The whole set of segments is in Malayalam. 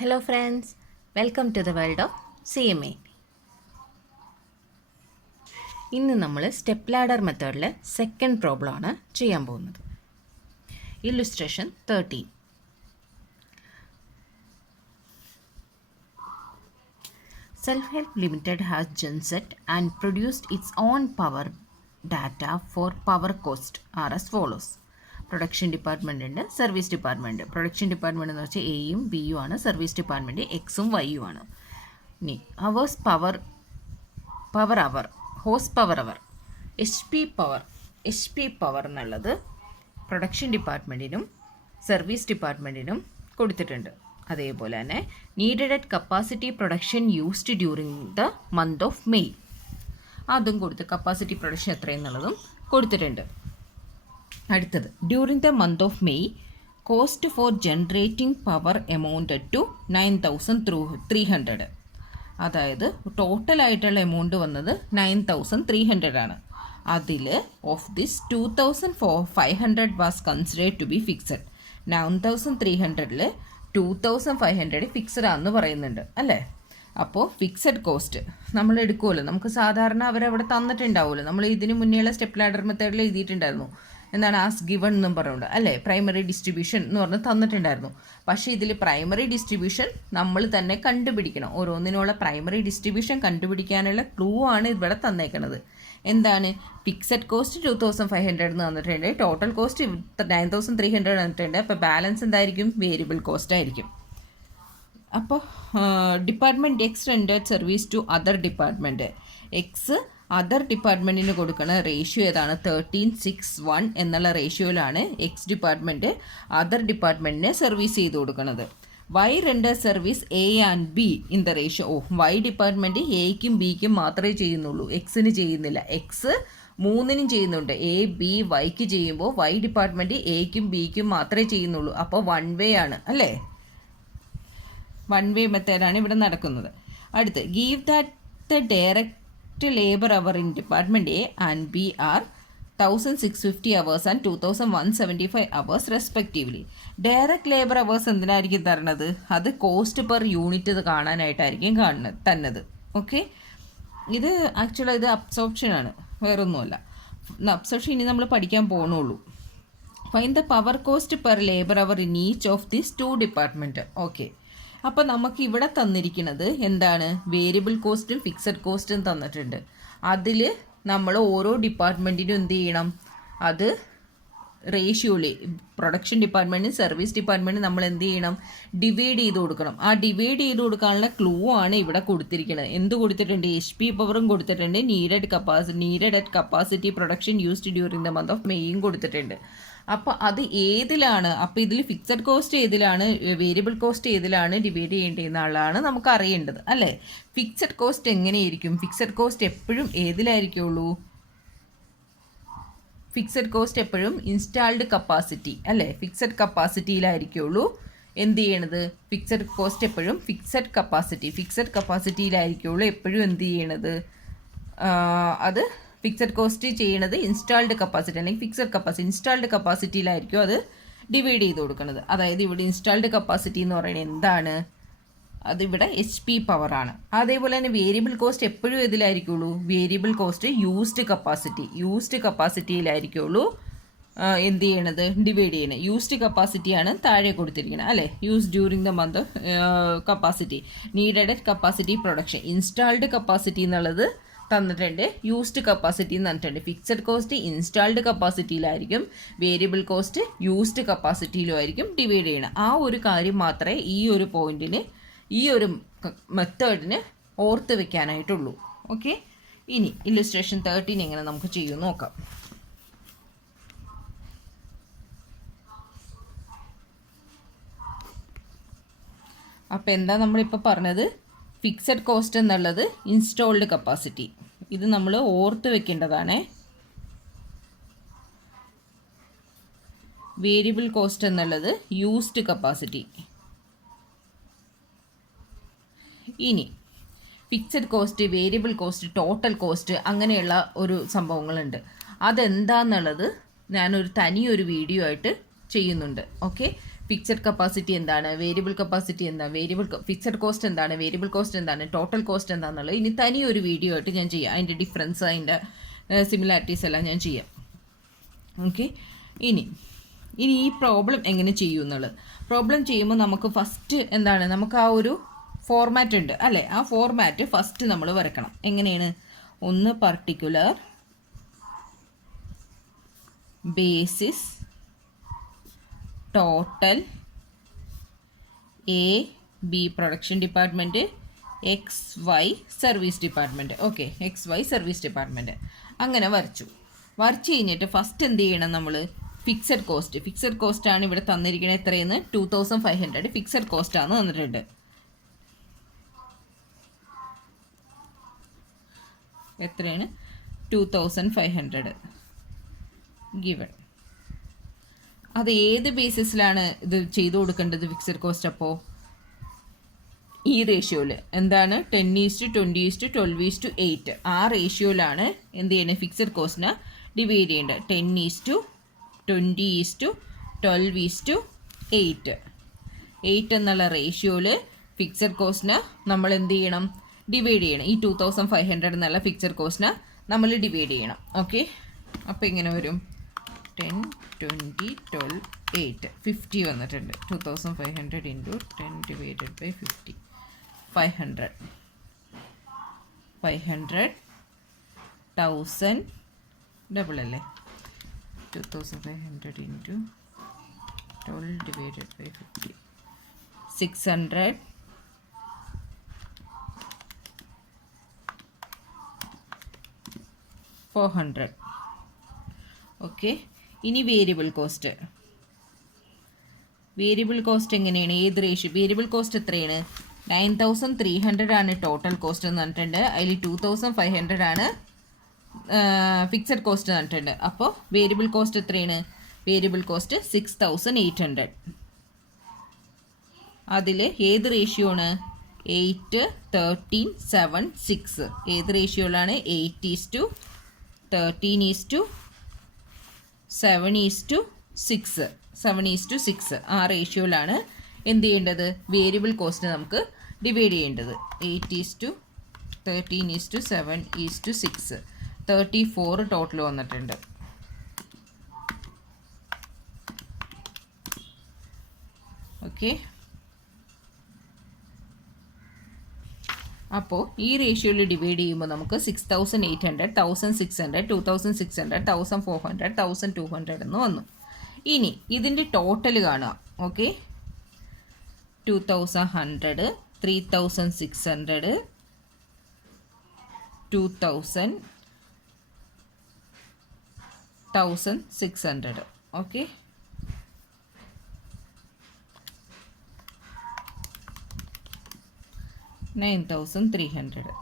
Hello friends, welcome to the world of CMA. ഇന്ന് നമ്മൾ സ്റ്റെപ്പ് ലാഡർ മെത്തേഡിലെ സെക്കൻഡ് പ്രോബ്ലം ആണ് ചെയ്യാൻ പോകുന്നത്. Illustration 13. Self-Help Limited has genset and produced its own power data for power cost are as follows. Production department ഉണ്ട്, സർവീസ് ഡിപ്പാർട്ട്മെൻറ്റ്. പ്രൊഡക്ഷൻ ഡിപ്പാർട്ട്മെൻറ്റ് എന്ന് വെച്ചാൽ എയും ബിയും ആണ്, സർവീസ് ഡിപ്പാർട്ട്മെൻറ്റ് എക്സും വൈയും ആണ്. ഇനി hours power hour, horse power hour, H P power എന്നുള്ളത് പ്രൊഡക്ഷൻ ഡിപ്പാർട്ട്മെൻറ്റിനും സർവീസ് ഡിപ്പാർട്ട്മെൻറ്റിനും കൊടുത്തിട്ടുണ്ട്. അതേപോലെ തന്നെ needed at capacity production used during the month of May, അതും കൊടുത്ത് കപ്പാസിറ്റി പ്രൊഡക്ഷൻ എത്രയെന്നുള്ളതും കൊടുത്തിട്ടുണ്ട്. അടുത്തത് during the month of May cost for generating power amounted to 9,300. അതായത് ടോട്ടലായിട്ടുള്ള എമൗണ്ട് വന്നത് 9,300 ആണ്. അതിൽ of this 2,500 was considered to be fixed. 9,300-ൽ 2,500 ഫിക്സഡ് ആണെന്ന് പറയുന്നുണ്ട് അല്ലേ. അപ്പോൾ ഫിക്സഡ് കോസ്റ്റ് നമ്മൾ എടുക്കുമല്ലോ, നമുക്ക് സാധാരണ അവരവിടെ തന്നിട്ടുണ്ടാവുമല്ലോ. നമ്മൾ ഇതിന് മുന്നേയുള്ള സ്റ്റെപ്പ് ലാഡർ മെത്തേഡിൽ എഴുതിയിട്ടുണ്ടായിരുന്നു, എന്താണ് ആസ് ഗിവൺ എന്നും പറഞ്ഞുകൊണ്ട് അല്ലേ. പ്രൈമറി ഡിസ്ട്രിബ്യൂഷൻ എന്ന് പറഞ്ഞ് തന്നിട്ടുണ്ടായിരുന്നു. പക്ഷേ ഇതിൽ പ്രൈമറി ഡിസ്ട്രിബ്യൂഷൻ നമ്മൾ തന്നെ കണ്ടുപിടിക്കണം. ഓരോന്നിനുള്ള പ്രൈമറി ഡിസ്ട്രിബ്യൂഷൻ കണ്ടുപിടിക്കാനുള്ള ക്ലൂ ആണ് ഇവിടെ തന്നേക്കുന്നത്. എന്താണ് ഫിക്സഡ് കോസ്റ്റ് 2,500 എന്ന് തന്നിട്ടുണ്ട്, ടോട്ടൽ കോസ്റ്റ് 9,300 തന്നിട്ടുണ്ട്. അപ്പോൾ ബാലൻസ് എന്തായിരിക്കും? വേരിയബിൾ കോസ്റ്റ് ആയിരിക്കും. അപ്പോൾ department X rendered service to other department. X other ഡിപ്പാർട്ട്മെൻറ്റിന് കൊടുക്കുന്ന റേഷ്യോ ഏതാണ്? 13:6:1 എന്നുള്ള റേഷ്യോയിലാണ് എക്സ് ഡിപ്പാർട്ട്മെൻറ്റ് അതർ ഡിപ്പാർട്ട്മെൻറ്റിനെ സർവീസ് ചെയ്ത് കൊടുക്കുന്നത്. Y render service A and B in the ratio. Y department എയ്ക്കും ബിക്കും മാത്രമേ ചെയ്യുന്നുള്ളൂ, എക്സിന് ചെയ്യുന്നില്ല. എക്സ് 3-നും ചെയ്യുന്നുണ്ട്. എ ബി വൈക്ക് ചെയ്യുമ്പോൾ വൈ ഡിപ്പാർട്ട്മെൻറ്റ് എയ്ക്കും ബിക്കും മാത്രമേ ചെയ്യുന്നുള്ളൂ. അപ്പോൾ 1 വേ ആണ് അല്ലേ. 1 വേ മെത്തേഡാണ് ഇവിടെ നടക്കുന്നത്. അടുത്ത് give that the direct labor hour in department A and B are 1,650 hours and 2,175 hours respectively. Direct labour hours എന്തിനായിരിക്കും തരണത്? അത് കോസ്റ്റ് പെർ യൂണിറ്റ് ഇത് കാണാനായിട്ടായിരിക്കും തന്നത്. ഓക്കെ, ഇത് ആക്ച്വലി ഇത് അബ്സോർപ്ഷനാണ്, വേറൊന്നുമല്ല. അബ്സോർപ്ഷൻ ഇനി നമ്മൾ പഠിക്കാൻ പോകണുള്ളൂ. Find the power cost per labour hour in each of these 2 department. Okay, അപ്പോൾ നമുക്ക് ഇവിടെ തന്നിരിക്കുന്നത് എന്താണ്? വേരിയബിൾ കോസ്റ്റും ഫിക്സഡ് കോസ്റ്റും തന്നിട്ടുണ്ട്. അതിൽ നമ്മൾ ഓരോ ഡിപ്പാർട്ട്മെൻറ്റിനും എന്ത് ചെയ്യണം? അത് റേഷ്യോയിൽ പ്രൊഡക്ഷൻ ഡിപ്പാർട്ട്മെൻറ്റും സർവീസ് ഡിപ്പാർട്ട്മെൻറ്റും നമ്മൾ എന്ത് ചെയ്യണം? ഡിവൈഡ് ചെയ്ത് കൊടുക്കണം. ആ ഡിവൈഡ് ചെയ്ത് കൊടുക്കാനുള്ള ക്ലൂ ആണ് ഇവിടെ കൊടുത്തിരിക്കുന്നത്. എന്ത് കൊടുത്തിട്ടുണ്ട്? എച്ച് പി പവറും കൊടുത്തിട്ടുണ്ട്, needed at capacity production used during the month of മെയ്യും കൊടുത്തിട്ടുണ്ട്. അപ്പോൾ അത് ഏതിലാണ്? അപ്പോൾ ഇതിൽ ഫിക്സഡ് കോസ്റ്റ് ഏതിലാണ്, വേരിയബിൾ കോസ്റ്റ് ഏതിലാണ് ഡിവൈഡ് ചെയ്യേണ്ടതെന്നുള്ളതാണ് നമുക്ക് അറിയേണ്ടത് അല്ലേ. ഫിക്സഡ് കോസ്റ്റ് എങ്ങനെയായിരിക്കും? ഫിക്സഡ് കോസ്റ്റ് എപ്പോഴും ഏതിലായിരിക്കുള്ളൂ? ഫിക്സഡ് കോസ്റ്റ് എപ്പോഴും ഇൻസ്റ്റാൾഡ് കപ്പാസിറ്റി അല്ലേ, ഫിക്സഡ് കപ്പാസിറ്റിയിലായിരിക്കുള്ളൂ എന്ത് ചെയ്യണത്? ഫിക്സഡ് കോസ്റ്റ് എപ്പോഴും ഫിക്സഡ് കപ്പാസിറ്റിയിലായിരിക്കുള്ളൂ എപ്പോഴും എന്ത് ചെയ്യണത്? അത് ഫിക്സഡ് കോസ്റ്റ് ചെയ്യണത് ഇൻസ്റ്റാൾഡ് കപ്പാസിറ്റി അല്ലെങ്കിൽ ഫിക്സഡ് കപ്പാസിറ്റി ഇൻസ്റ്റാൾഡ് കപ്പാസിറ്റിയിലായിരിക്കും അത് ഡിവൈഡ് ചെയ്ത് കൊടുക്കുന്നത്. അതായത് ഇവിടെ ഇൻസ്റ്റാൾഡ് കപ്പാസിറ്റി എന്ന് പറയുന്നത് എന്താണ്? അതിവിടെ എച്ച് പി പവറാണ്. അതേപോലെ തന്നെ വേരിയബിൾ കോസ്റ്റ് എപ്പോഴും ഇതിലായിരിക്കുള്ളൂ? വേരിയബിൾ കോസ്റ്റ് യൂസ്ഡ് കപ്പാസിറ്റിയിലായിരിക്കുള്ളൂ എന്ത് ചെയ്യണത്? ഡിവൈഡ് ചെയ്യണത്. യൂസ്ഡ് കപ്പാസിറ്റിയാണ് താഴെ കൊടുത്തിരിക്കുന്നത് അല്ലേ. Use during the month capacity, needed capacity production, installed capacity എന്നുള്ളത് തന്നിട്ടുണ്ട്, യൂസ്ഡ് കപ്പാസിറ്റി എന്ന് തന്നിട്ടുണ്ട്. ഫിക്സഡ് കോസ്റ്റ് ഇൻസ്റ്റാൾഡ് കപ്പാസിറ്റിയിലായിരിക്കും, വേരിയബിൾ കോസ്റ്റ് യൂസ്ഡ് കപ്പാസിറ്റിയിലും ആയിരിക്കും ഡിവൈഡ് ചെയ്യണം. ആ ഒരു കാര്യം മാത്രമേ ഈ ഒരു പോയിന്റിന്, ഈ ഒരു മെത്തേഡിന് ഓർത്ത് വെക്കാനായിട്ടുള്ളൂ. ഓക്കെ, ഇനി ഇല്ലുസ്ട്രേഷൻ 13 എങ്ങനെ നമുക്ക് ചെയ്യുമെന്ന് നോക്കാം. അപ്പോൾ എന്താ നമ്മളിപ്പോൾ പറഞ്ഞത്? ഫിക്സഡ് കോസ്റ്റ് എന്നുള്ളത് ഇൻസ്റ്റാൾഡ് കപ്പാസിറ്റി, ഇത് നമ്മൾ ഓർത്ത് വെക്കേണ്ടതാണ്. വേരിയബിൾ കോസ്റ്റ് എന്നുള്ളത് യൂസ്ഡ് കപ്പാസിറ്റി. ഇനി fixed cost, variable cost, total cost അങ്ങനെയുള്ള ഒരു സംഭവങ്ങളുണ്ട്. അതെന്താന്നുള്ളത് ഞാനൊരു തനിയൊരു വീഡിയോ ആയിട്ട് ചെയ്യുന്നുണ്ട്. ഓക്കെ, ഫിക്സഡ് കപ്പാസിറ്റി എന്താണ്, വേരിയബിൾ കപ്പാസിറ്റി എന്താണ്, ഫിക്സഡ് കോസ്റ്റ് എന്താണ്, വേരിയബിൾ കോസ്റ്റ് എന്താണ്, ടോട്ടൽ കോസ്റ്റ് എന്താണെന്നുള്ളത് ഇനി തനിയൊരു വീഡിയോ ആയിട്ട് ഞാൻ ചെയ്യാം. അതിൻ്റെ ഡിഫറൻസ്, അതിൻ്റെ സിമിലാരിറ്റീസ് എല്ലാം ഞാൻ ചെയ്യാം. ഓക്കെ. ഇനി ഈ പ്രോബ്ലം എങ്ങനെ ചെയ്യും എന്നുള്ളത്. പ്രോബ്ലം ചെയ്യുമ്പോൾ നമുക്ക് ഫസ്റ്റ് എന്താണ്, നമുക്ക് ആ ഒരു ഫോർമാറ്റ് ഉണ്ട് അല്ലേ, ആ ഫോർമാറ്റ് ഫസ്റ്റ് നമ്മൾ വരക്കണം. എങ്ങനെയാണ്? ഒന്ന് particular basis total A B production department X Y service department. Okay, X Y service department അങ്ങനെ വരച്ചു കഴിഞ്ഞിട്ട് ഫസ്റ്റ് എന്ത് ചെയ്യണം നമ്മൾ? ഫിക്സഡ് കോസ്റ്റ് ആണ് ഇവിടെ തന്നിരിക്കുന്നത്. എത്രയെന്ന്? 2500 ഫിക്സഡ് കോസ്റ്റ് ആണ് തന്നിട്ടുണ്ട്. എത്രയാണ്? 2500 ഗിവൺ. അത് ഏത് ബേസിസിലാണ് ഇത് ചെയ്തു കൊടുക്കേണ്ടത് ഫിക്സഡ് കോസ്റ്റ്? അപ്പോൾ ഈ റേഷ്യോയിൽ എന്താണ്? 10:20:12:8 ആ റേഷ്യോയിലാണ് എന്ത് ചെയ്യണത്? ഫിക്സഡ് കോസ്റ്റിനെ ഡിവൈഡ് ചെയ്യേണ്ടത്. 10:20:12:8 എന്നുള്ള റേഷ്യോയിൽ ഫിക്സഡ് കോസ്റ്റിനെ നമ്മൾ എന്ത് ചെയ്യണം? ഡിവൈഡ് ചെയ്യണം. ഈ 2500 എന്നുള്ള ഫിക്സഡ് കോസ്റ്റിനെ നമ്മൾ ഡിവൈഡ് ചെയ്യണം. ഓക്കെ, അപ്പോൾ ഇങ്ങനെ വരും 10:20:12:8 50 വന്നിട്ടുണ്ട്. 2500 × 10 ഡിവൈഡഡ് ബൈ 50 500 1000 ഡബിൾ അല്ലേ? 2500 × 12 ഡിവൈഡഡ് ബൈ 50 600 400. ഓക്കെ. ഇനി വേരിയബിൾ കോസ്റ്റ് എങ്ങനെയാണ്? ഏത് റേഷ്യോ? വേരിയബിൾ കോസ്റ്റ് എത്രയാണ്? 9300 ആണ് ടോട്ടൽ കോസ്റ്റ് എന്ന് പറഞ്ഞിട്ടുണ്ട്. അതിൽ 2500 ആണ് ഫിക്സഡ് കോസ്റ്റ് എന്ന് പറഞ്ഞിട്ടുണ്ട്. അപ്പോൾ വേരിയബിൾ കോസ്റ്റ് എത്രയാണ്? Variable cost 6800. അതിൽ ഏത് റേഷ്യോ ആണ്? 8:13:7:6. ഏത് റേഷ്യോയിലാണ്? 8:13:7:6 7:6 ആ റേഷ്യോയിലാണ് എന്ത് ചെയ്യേണ്ടത്? വേരിയബിൾ കോസ്റ്റ് നമുക്ക് ഡിവൈഡ് ചെയ്യേണ്ടത്. 8:13:7:6 34 ടോട്ടൽ വന്നിട്ടുണ്ട്. ഓക്കെ, അപ്പോൾ ഈ റേഷ്യോയിൽ ഡിവൈഡ് ചെയ്യുമ്പോൾ നമുക്ക് 6800 1600 2600 1400 1200 എന്ന് വന്നു. ഇനി ഇതിൻ്റെ ടോട്ടൽ കാണുക. ഓക്കെ, 2100 3600 2000 1600. ഓക്കെ, $9,300.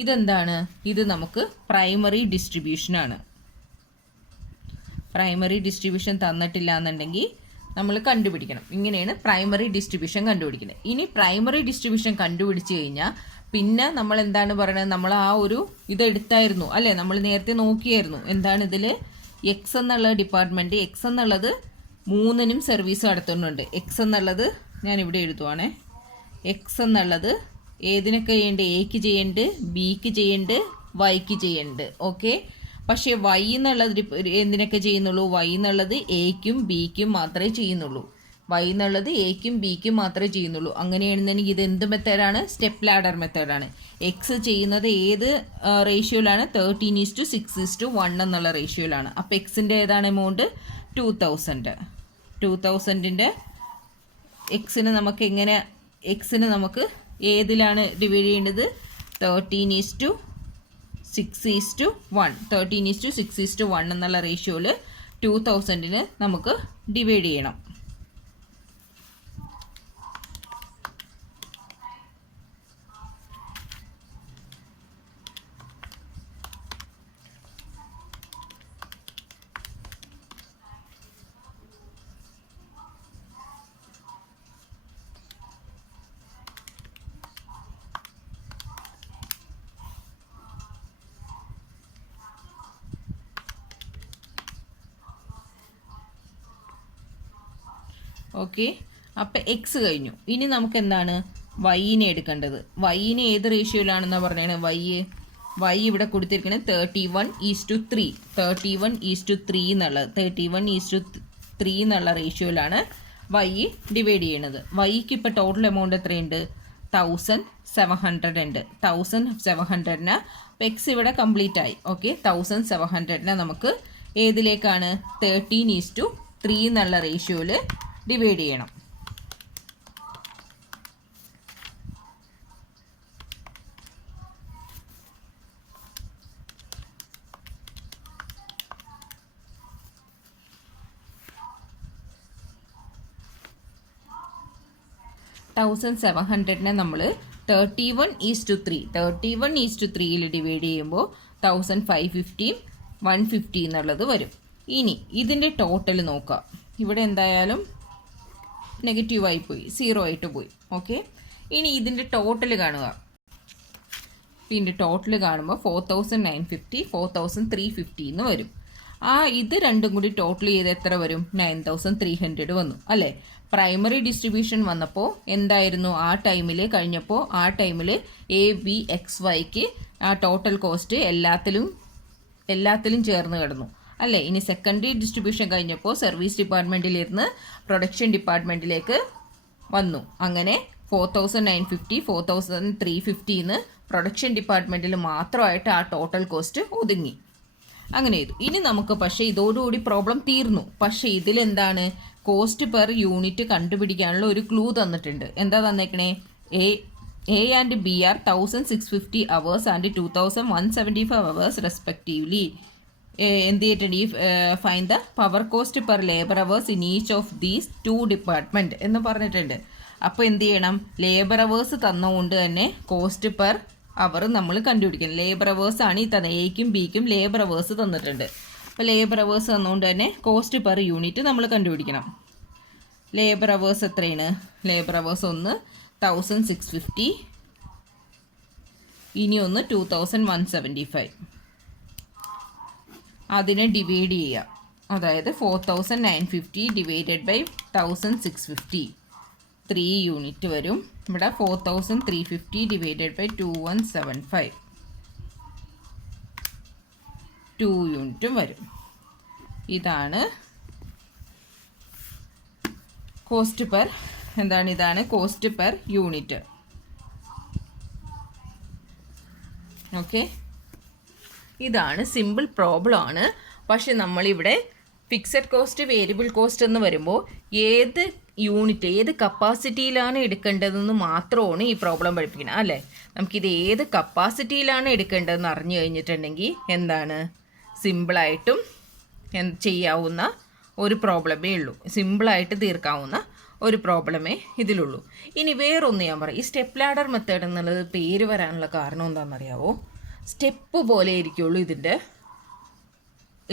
ഇതെന്താണ്? ഇത് നമുക്ക് പ്രൈമറി ഡിസ്ട്രിബ്യൂഷനാണ്. പ്രൈമറി ഡിസ്ട്രിബ്യൂഷൻ തന്നിട്ടില്ല എന്നുണ്ടെങ്കിൽ നമ്മൾ കണ്ടുപിടിക്കണം. ഇങ്ങനെയാണ് പ്രൈമറി ഡിസ്ട്രിബ്യൂഷൻ കണ്ടുപിടിക്കുന്നത്. ഇനി പ്രൈമറി ഡിസ്ട്രിബ്യൂഷൻ കണ്ടുപിടിച്ച് കഴിഞ്ഞാൽ പിന്നെ നമ്മൾ എന്താണ് പറയുന്നത്? നമ്മൾ ആ ഒരു ഇതെടുത്തായിരുന്നു അല്ലേ, നമ്മൾ നേരത്തെ നോക്കിയായിരുന്നു. എന്താണ് ഇതിൽ? എക്സ് എന്നുള്ള ഡിപ്പാർട്ട്മെൻറ്റ്, എക്സ് എന്നുള്ളത് 3നും സർവീസ് നടത്തുന്നുണ്ട്. എക്സ് എന്നുള്ളത് ഞാനിവിടെ എഴുതുവാണേ. എക്സ് എന്നുള്ളത് ഏതിനൊക്കെ ചെയ്യേണ്ടത്? എക്ക് ചെയ്യേണ്ടത്, ബിക്ക് ചെയ്യേണ്ടത്, വൈക്ക് ചെയ്യേണ്ടത്. ഓക്കെ, പക്ഷേ വൈ എന്നുള്ളത് എന്തിനൊക്കെ ചെയ്യുന്നുള്ളൂ? വൈ എന്നുള്ളത് എക്കും ബിക്കും മാത്രമേ ചെയ്യുന്നുള്ളൂ. വൈ എന്നുള്ളത് എക്കും ബിക്കും മാത്രമേ ചെയ്യുന്നുള്ളൂ. അങ്ങനെയാണെന്നുണ്ടെങ്കിൽ ഇത് എന്ത് മെത്തേഡാണ്? സ്റ്റെപ്പ് ലാഡർ മെത്തേഡാണ്. എക്സ് ചെയ്യുന്നത് ഏത് റേഷ്യോയിലാണ്? 13:6:1 എന്നുള്ള റേഷ്യോയിലാണ്. അപ്പോൾ എക്സിൻ്റെ ഏതാണ് എമൗണ്ട്? 2000. 2000ൻ്റെ എക്സിന് നമുക്ക് എങ്ങനെ? എക്സിന് നമുക്ക് ഏതിലാണ് ഡിവൈഡ് ചെയ്യേണ്ടത്? 13:6:1 13:6:1 എന്നുള്ള റേഷ്യോയിൽ 2000ന് നമുക്ക് ഡിവൈഡ് ചെയ്യണം. ഓക്കെ, അപ്പം എക്സ് കഴിഞ്ഞു. ഇനി നമുക്ക് എന്താണ് വൈനെ എടുക്കേണ്ടത്. വൈനെ ഏത് റേഷ്യോയിലാണെന്നാണ് പറഞ്ഞത്? വൈ ഇവിടെ കൊടുത്തിരിക്കുന്നത് 31:3. 31:3 എന്നുള്ളത് 31:3 എന്നുള്ള റേഷ്യോയിലാണ് വൈ ഡിവൈഡ് ചെയ്യണത്. വൈക്ക് ഇപ്പോൾ ടോട്ടൽ എമൗണ്ട് എത്രയുണ്ട്? 1700 ഉണ്ട്. 1700ന് എക്സ് ഇവിടെ കംപ്ലീറ്റ് ആയി. ഓക്കെ, 1700നെ നമുക്ക് ഏതിലേക്കാണ്? 13:3 എന്നുള്ള റേഷ്യോയിൽ ഡിവൈഡ് ചെയ്യണം. $1700നെ നമ്മൾ 31:3 ഡിവൈഡ് ചെയ്യുമ്പോൾ 1550 150 എന്നുള്ളത് വരും. ഇനി ഇതിൻ്റെ ടോട്ടൽ നോക്കാം. ഇവിടെ എന്തായാലും നെഗറ്റീവായി പോയി, 0 ആയിട്ട് പോയി. ഓക്കെ, ഇനി ഇതിൻ്റെ ടോട്ടൽ കാണുക. ഇതിൻ്റെ ടോട്ടൽ കാണുമ്പോൾ 4950 4350 എന്ന് വരും. ഇത് രണ്ടും കൂടി ടോട്ടൽ ചെയ്ത് എത്ര വരും? 9300 വന്നു അല്ലേ? പ്രൈമറി ഡിസ്ട്രിബ്യൂഷൻ വന്നപ്പോൾ എന്തായിരുന്നു ആ ടൈമിൽ കഴിഞ്ഞപ്പോൾ? ആ ടൈമിൽ ABXYക്ക് ആ ടോട്ടൽ കോസ്റ്റ് എല്ലാത്തിലും ചേർന്ന് കിടന്നു അല്ലേ? ഇനി സെക്കൻഡറി ഡിസ്ട്രിബ്യൂഷൻ കഴിഞ്ഞപ്പോൾ സർവീസ് ഡിപ്പാർട്ട്മെൻറ്റിലിരുന്ന് പ്രൊഡക്ഷൻ ഡിപ്പാർട്ട്മെൻറ്റിലേക്ക് വന്നു. അങ്ങനെ 4950 4350 പ്രൊഡക്ഷൻ ഡിപ്പാർട്ട്മെൻറ്റിൽ മാത്രമായിട്ട് ആ ടോട്ടൽ കോസ്റ്റ് ഒതുങ്ങി. അങ്ങനെ ചെയ്തു. ഇനി നമുക്ക് പക്ഷേ ഇതോടുകൂടി പ്രോബ്ലം തീർന്നു. പക്ഷേ ഇതിലെന്താണ്? കോസ്റ്റ് പെർ യൂണിറ്റ് കണ്ടുപിടിക്കാനുള്ള ഒരു ക്ലൂ തന്നിട്ടുണ്ട്. എന്താ തന്നേക്കണേ? A and B are 1650 hours and 2175 hours respectively. എന്ത് ചെയ്തിട്ടുണ്ട്? Find the power cost per labour hours in each of these 2 department എന്ന് പറഞ്ഞിട്ടുണ്ട്. അപ്പോൾ എന്ത് ചെയ്യണം? ലേബർ അവേഴ്സ് തന്നുകൊണ്ട് തന്നെ കോസ്റ്റ് പെർ അവർ നമ്മൾ കണ്ടുപിടിക്കണം. ലേബർ അവേഴ്സ് ആണ് ഈ തന്നെ. എയ്ക്കും ബിക്കും ലേബർ അവേഴ്സ് തന്നിട്ടുണ്ട്. അപ്പോൾ ലേബർ അവേഴ്സ് തന്നുകൊണ്ട് തന്നെ കോസ്റ്റ് പെർ യൂണിറ്റ് നമ്മൾ കണ്ടുപിടിക്കണം. ലേബർ അവേഴ്സ് എത്രയാണ്? ലേബർ അവേഴ്സ് ഒന്ന് 1650, ഇനി ഒന്ന് 2175. അതിനെ ഡിവൈഡ് ചെയ്യുക. അതായത് 4950 ഡിവൈഡഡ് ബൈ 1650 3 യൂണിറ്റ് വരും. ഇവിടെ 4350 ഡിവൈഡഡ് ബൈ 2175 2 യൂണിറ്റും വരും. ഇതാണ് കോസ്റ്റ് പെർ ഇതാണ് കോസ്റ്റ് പെർ യൂണിറ്റ്. ഓക്കെ, ഇതാണ് സിമ്പിൾ പ്രോബ്ലം ആണ്. പക്ഷെ നമ്മളിവിടെ ഫിക്സഡ് കോസ്റ്റ് വേരിയബിൾ കോസ്റ്റ് എന്ന് വരുമ്പോൾ ഏത് യൂണിറ്റ് ഏത് കപ്പാസിറ്റിയിലാണ് എടുക്കേണ്ടതെന്ന് മാത്രമാണ് ഈ പ്രോബ്ലം പഠിപ്പിക്കുന്നത് അല്ലേ? നമുക്കിത് ഏത് കപ്പാസിറ്റിയിലാണ് എടുക്കേണ്ടതെന്ന് അറിഞ്ഞു കഴിഞ്ഞിട്ടുണ്ടെങ്കിൽ എന്താണ് സിമ്പിളായിട്ടും ചെയ്യാവുന്ന ഒരു പ്രോബ്ലമേ ഉള്ളൂ. സിമ്പിളായിട്ട് തീർക്കാവുന്ന ഒരു പ്രോബ്ലമേ ഇതിലുള്ളൂ. ഇനി വേറൊന്ന് ഞാൻ പറയാം. ഈ സ്റ്റെപ്പ് ലാഡർ മെത്തേഡ് എന്നുള്ളത് പേര് വരാനുള്ള കാരണം എന്താണെന്നറിയാവോ? സ്റ്റെപ്പ് പോലെ ഇരിക്കുള്ളൂ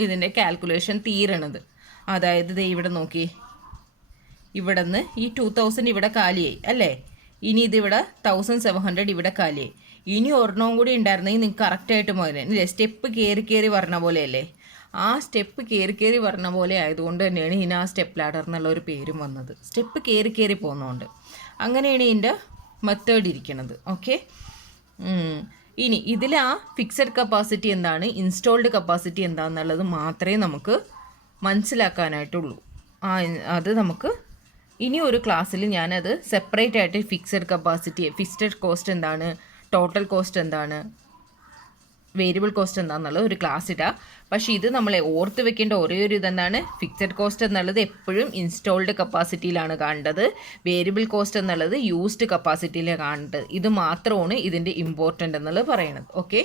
ഇതിൻ്റെ കാൽക്കുലേഷൻ തീരണത്. അതായത് ദേ ഇവിടെ നോക്കി, ഇവിടെ നിന്ന് ഈ 2000 ഇവിടെ കാലിയായി അല്ലേ? ഇനി ഇതിവിടെ 1700 ഇവിടെ കാലിയായി. ഇനി ഒരെണ്ണവും കൂടി ഉണ്ടായിരുന്നെങ്കിൽ നിങ്ങൾക്ക് കറക്റ്റായിട്ട് പോയല്ലേ? സ്റ്റെപ്പ് കയറി വരണ പോലെയല്ലേ? ആ സ്റ്റെപ്പ് കയറി വരണ പോലെ ആയതുകൊണ്ട് തന്നെയാണ് ഇനി ആ സ്റ്റെപ്പ് ലാഡർ എന്നുള്ള ഒരു പേരും വന്നത്. സ്റ്റെപ്പ് കയറി പോകുന്നതുകൊണ്ട് അങ്ങനെയാണ് ഇതിൻ്റെ മെത്തേഡ് ഇരിക്കുന്നത്. ഓക്കെ, ഇനി ഇതിൽ ആ ഫിക്സഡ് കപ്പാസിറ്റി എന്താണ്, ഇൻസ്റ്റോൾഡ് കപ്പാസിറ്റി എന്താണെന്നുള്ളത് മാത്രമേ നമുക്ക് മനസ്സിലാക്കാനായിട്ടുള്ളൂ. അത് നമുക്ക് ഇനി ഒരു ക്ലാസ്സിൽ ഞാനത് സെപ്പറേറ്റ് ആയിട്ട് ഫിക്സഡ് കപ്പാസിറ്റി, ഫിക്സഡ് കോസ്റ്റ് എന്താണ്, ടോട്ടൽ കോസ്റ്റ് എന്താണ്, വേരിയബിൾ കോസ്റ്റ് എന്താണെന്നുള്ളത് ഒരു ക്ലാസ് ഇടാം. പക്ഷേ ഇത് നമ്മളെ ഓർത്ത് വെക്കേണ്ട ഒരേ ഒരു ഇതെന്താണ്, ഫിക്സഡ് കോസ്റ്റ് എന്നുള്ളത് എപ്പോഴും ഇൻസ്റ്റോൾഡ് കപ്പാസിറ്റിയിലാണ് കാണേണ്ടത്. വേരിയബിൾ കോസ്റ്റ് എന്നുള്ളത് യൂസ്ഡ് കപ്പാസിറ്റിയിലാണ് കാണേണ്ടത്. ഇത് മാത്രമാണ് ഇതിൻ്റെ ഇമ്പോർട്ടൻ്റ് എന്നുള്ളത് പറയുന്നത്. ഓക്കെ.